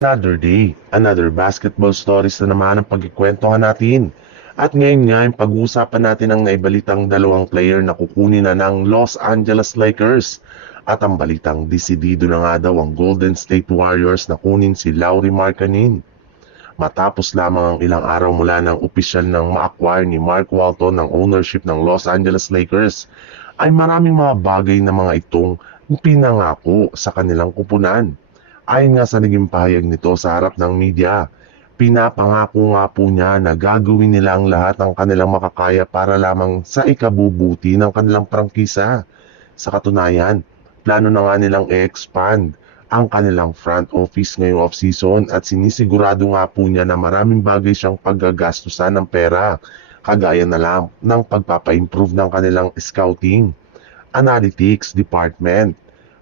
Another day, another basketball stories na naman ang pagkikwentuhan natin. At ngayon nga, yung pag-uusapan natin ang naibalitang dalawang player na kukunin na ng Los Angeles Lakers. At ang balitang desidido na nga daw ang Golden State Warriors na kunin si Lauri Markkanen. Matapos lamang ang ilang araw mula ng opisyal ng ma-acquire ni Mark Walton ng ownership ng Los Angeles Lakers, ay maraming mga bagay na mga itong pinangako sa kanilang kupunan. Ayon nga sa naging pahayag nito sa harap ng media, pinapangako nga po niya na gagawin nila ang lahat ng kanilang makakaya para lamang sa ikabubuti ng kanilang prangkisa. Sa katunayan, plano na nga nilang i-expand ang kanilang front office ngayong off-season at sinisigurado nga po niya na maraming bagay siyang paggagastusan ng pera, kagaya na lang ng pagpapa-improve ng kanilang scouting, analytics department,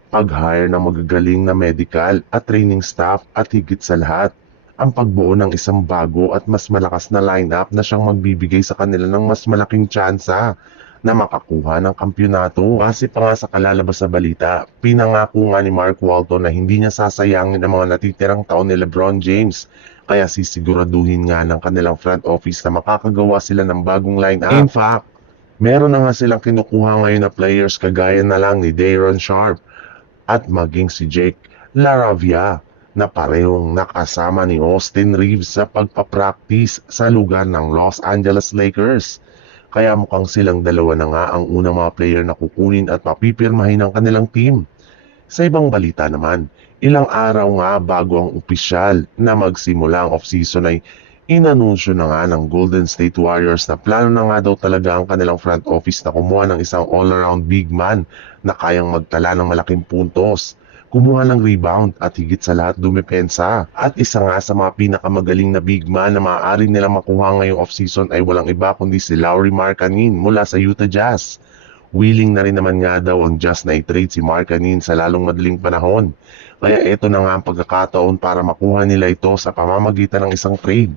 pag-hire ng magagaling na medical at training staff at higit sa lahat, ang pagbuo ng isang bago at mas malakas na lineup na siyang magbibigay sa kanila ng mas malaking tsansa na makakuha ng kampyonato. Kasi pa nga sa kalalabas na balita, pinangako nga ni Mark Walton na hindi niya sasayangin ang mga natitirang taon ni LeBron James. Kaya sisiguraduhin nga ng kanilang front office na makakagawa sila ng bagong lineup. In fact, meron na nga silang kinukuha ngayon na players kagaya na lang ni Day'Ron Sharpe at maging si Jake LaRavia na parehong nakasama ni Austin Reeves sa pagpapractice sa lugar ng Los Angeles Lakers. Kaya mukhang silang dalawa na nga ang unang mga player na kukunin at mapipirmahin ng kanilang team. Sa ibang balita naman, ilang araw nga bago ang opisyal na magsimula ang off-season ay inanunsyo na nga ng Golden State Warriors na plano na nga daw talaga ang kanilang front office na kumuha ng isang all-around big man na kayang magtala ng malaking puntos, kumuha ng rebound at higit sa lahat dumepensa. At isa nga sa mga pinakamagaling na big man na maaari nilang makuha ngayong off-season ay walang iba kundi si Lauri Markkanen mula sa Utah Jazz. Willing na rin naman nga daw ang Jazz na i-trade si Markkanen sa lalong madaling panahon. Kaya ito na nga ang pagkakataon para makuha nila ito sa pamamagitan ng isang trade.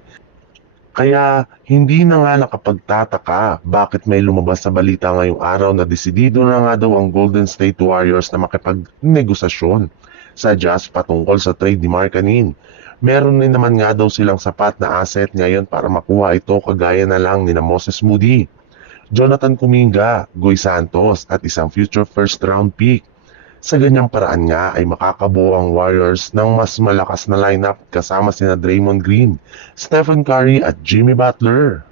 Kaya hindi na nga nakapagtataka bakit may lumabas sa balita ngayong araw na desidido na nga daw ang Golden State Warriors na makipagnegosasyon sa Jazz patungkol sa trade ni Markkanen. Meron din naman nga daw silang sapat na asset ngayon para makuha ito kagaya na lang ni Moses Moody, Jonathan Kuminga, Goy Santos at isang future first round pick. Sa ganyang paraan nga ay makakabuo ang Warriors ng mas malakas na lineup kasama sina Draymond Green, Stephen Curry at Jimmy Butler.